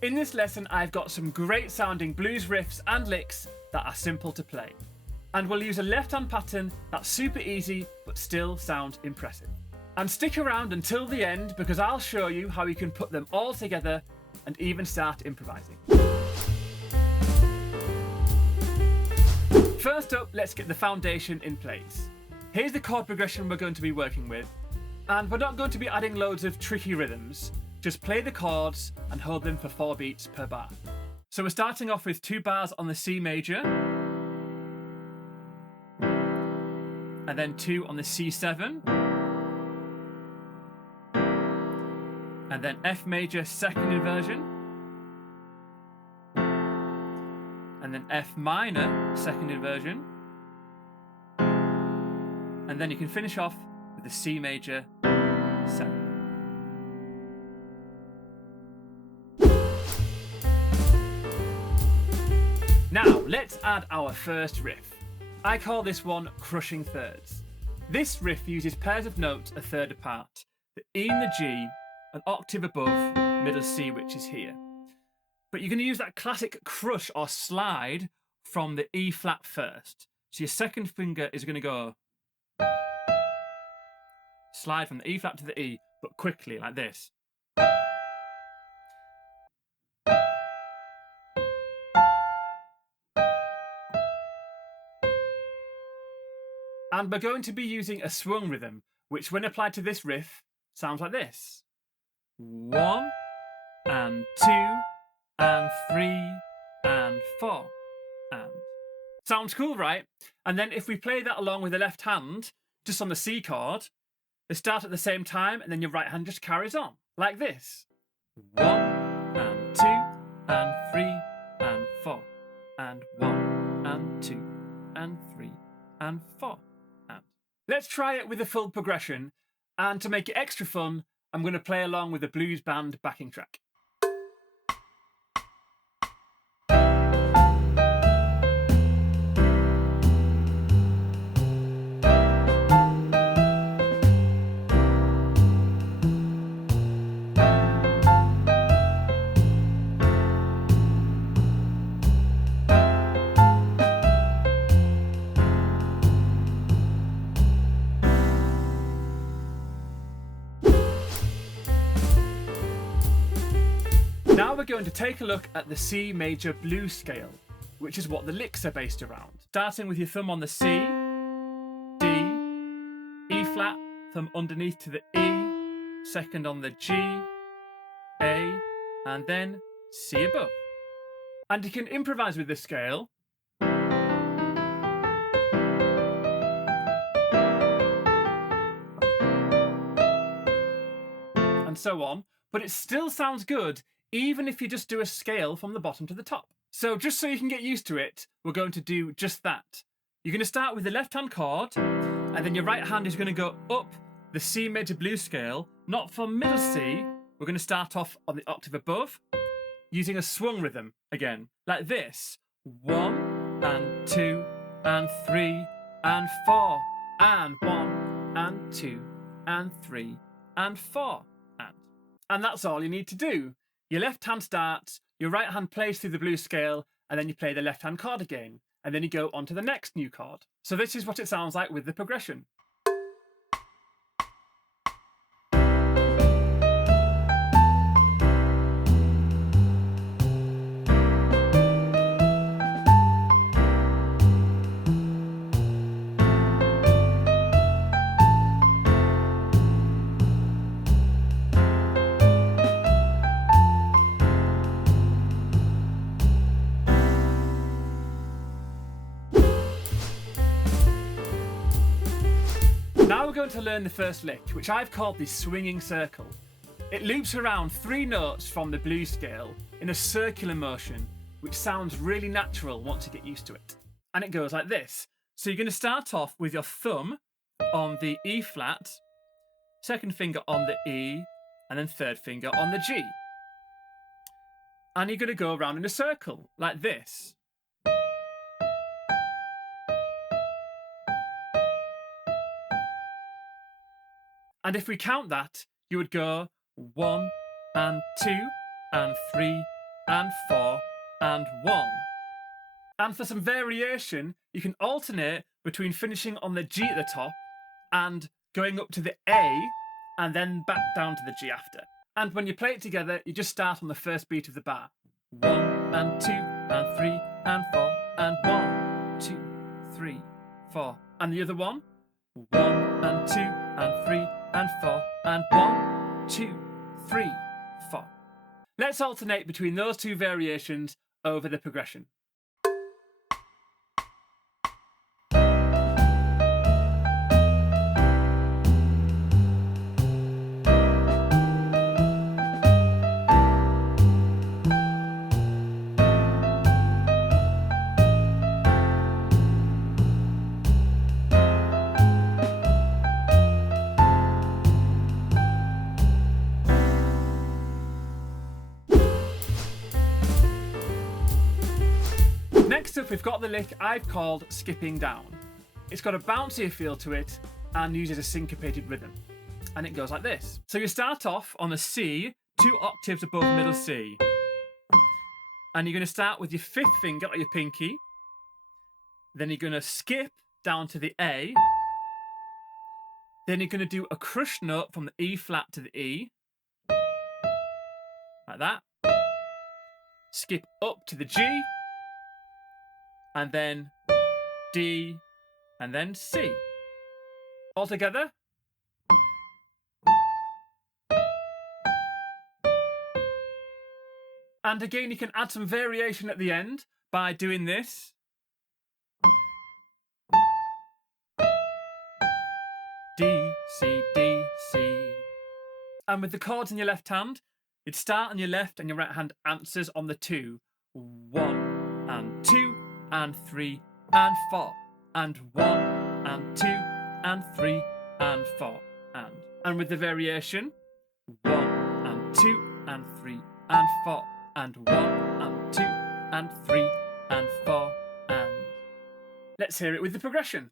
In this lesson, I've got some great sounding blues riffs and licks that are simple to play. And we'll use a left-hand pattern that's super easy but still sounds impressive. And stick around until the end because I'll show you how you can put them all together and even start improvising. First up, let's get the foundation in place. Here's the chord progression we're going to be working with, and we're not going to be adding loads of tricky rhythms, just play the chords and hold them for 4 beats per bar. So we're starting off with 2 bars on the C major, and then 2 on the C7, and then F major second inversion, and then F minor second inversion, and then you can finish off with the C major 7. Now let's add our first riff. I call this one Crushing Thirds. This riff uses pairs of notes a third apart, the E and the G, an octave above middle C, which is here. But you're going to use that classic crush or slide from the E flat first. So your second finger is going to go slide from the E flat to the E, but quickly, like this. And we're going to be using a swung rhythm, which when applied to this riff, sounds like this. 1, and 2, and 3, and 4, and. Sounds cool, right? And then if we play that along with the left hand, just on the C chord, they start at the same time, and then your right hand just carries on, like this. 1, and 2, and 3, and 4, and 1, and 2, and 3, and 4, and. Let's try it with a full progression, and to make it extra fun, I'm going to play along with the blues band backing track. Now we're going to take a look at the C major blues scale, which is what the licks are based around. Starting with your thumb on the C, D, E flat, thumb underneath to the E, second on the G, A, and then C above. And you can improvise with this scale. And so on, but it still sounds good even if you just do a scale from the bottom to the top. So just so you can get used to it, we're going to do just that. You're going to start with the left hand chord, and then your right hand is going to go up the C major blues scale, not from middle C. We're going to start off on the octave above, using a swung rhythm again, like this. 1, and 2, and 3, and 4, and 1, and 2, and 3, and 4, and. And that's all you need to do. Your left hand starts, your right hand plays through the blues scale, and then you play the left hand chord again, and then you go on to the next new chord. So this is what it sounds like with the progression. Now we're going to learn the first lick, which I've called the swinging circle. It loops around 3 notes from the blues scale in a circular motion, which sounds really natural once you get used to it. And it goes like this. So you're going to start off with your thumb on the E flat, second finger on the E, and then third finger on the G. And you're going to go around in a circle, like this. And if we count that, you would go 1 and 2 and 3 and 4 and 1. And for some variation, you can alternate between finishing on the G at the top and going up to the A and then back down to the G after. And when you play it together, you just start on the first beat of the bar. 1 and 2 and 3 and 4 and 1, 2, 3, 4. And the other one. 1 and 2 and 3 and 4 and 1, 2, 3, 4. Let's alternate between those two variations over the progression. Next up, we've got the lick I've called Skipping Down. It's got a bouncier feel to it and uses a syncopated rhythm. And it goes like this. So you start off on the C, 2 octaves above middle C. And you're going to start with your 5th finger, like your pinky. Then you're going to skip down to the A. Then you're going to do a crushed note from the E flat to the E. Like that. Skip up to the G. And then D, and then C. All together. And again, you can add some variation at the end by doing this. D, C, D, C. And with the chords in your left hand, you'd start on your left and your right hand answers on the 2. 1 and 2. And 3 and 4 and 1 and 2 and 3 and 4 and with the variation 1 and 2 and 3 and 4 and 1 and 2 and 3 and 4 and let's hear it with the progression.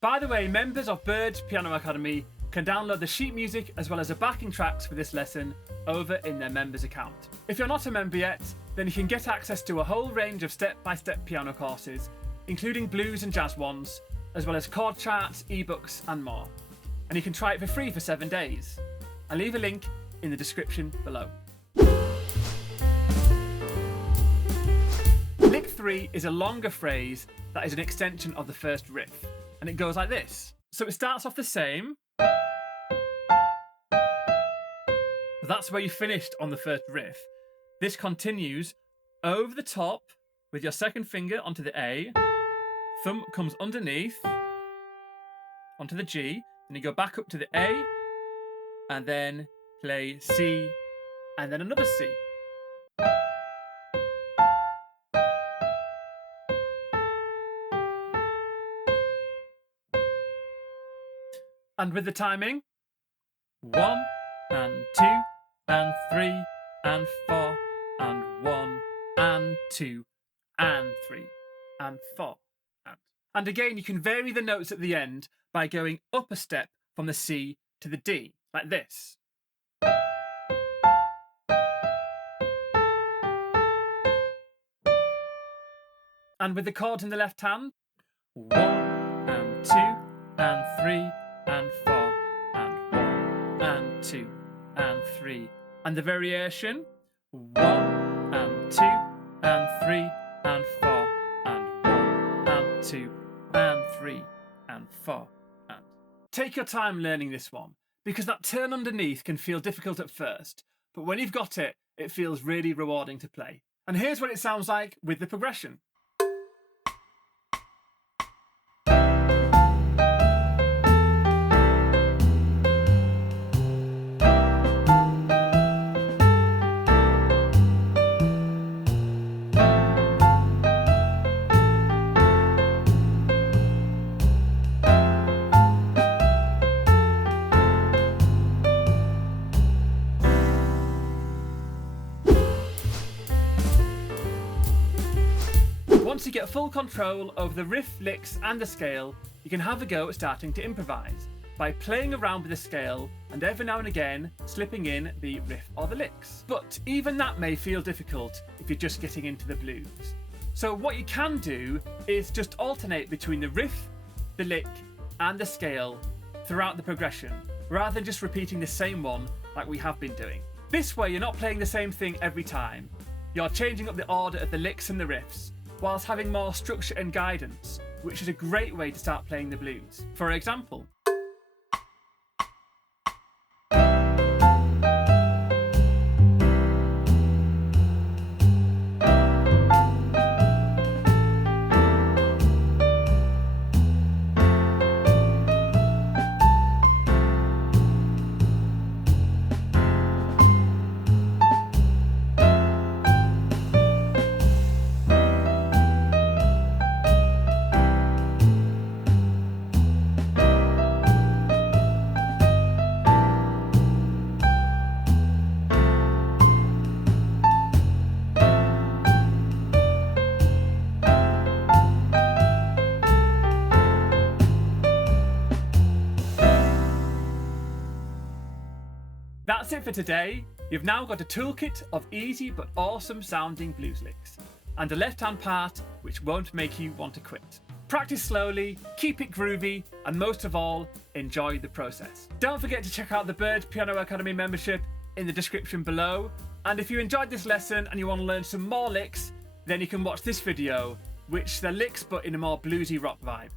By the way, members of Bird's Piano Academy can download the sheet music as well as the backing tracks for this lesson over in their members account. If you're not a member yet, then you can get access to a whole range of step-by-step piano courses, including blues and jazz ones, as well as chord charts, ebooks and more. And you can try it for free for 7 days. I'll leave a link in the description below. Lick 3 is a longer phrase that is an extension of the first riff. And it goes like this. So it starts off the same. But that's where you finished on the first riff. This continues over the top with your 2nd finger onto the A. Thumb comes underneath onto the G. And you go back up to the A. And then play C. And then another C. And with the timing, 1 and 2 and 3 and 4 and 1 and 2 and 3 and 4 and again you can vary the notes at the end by going up a step from the C to the D, like this. And with the chords in the left hand, 1 and 2 and 3 and 4 and 1 and 2 and 3 and the variation 1 and 2 and 3 and 4 and 1 and 2 and 3 and 4 and take your time learning this one because that turn underneath can feel difficult at first, but when you've got it, it feels really rewarding to play. And here's what it sounds like with the progression. you get full control over the riff, licks and the scale, you can have a go at starting to improvise by playing around with the scale and every now and again slipping in the riff or the licks. But even that may feel difficult if you're just getting into the blues. So what you can do is just alternate between the riff, the lick and the scale throughout the progression, rather than just repeating the same one like we have been doing. This way you're not playing the same thing every time. You're changing up the order of the licks and the riffs, whilst having more structure and guidance, which is a great way to start playing the blues. For example, that's it for today. You've now got a toolkit of easy but awesome sounding blues licks, and a left-hand part which won't make you want to quit. Practice slowly, keep it groovy, and most of all, enjoy the process. Don't forget to check out the Bird Piano Academy membership in the description below, and if you enjoyed this lesson and you want to learn some more licks, then you can watch this video, which they're licks but in a more bluesy rock vibe.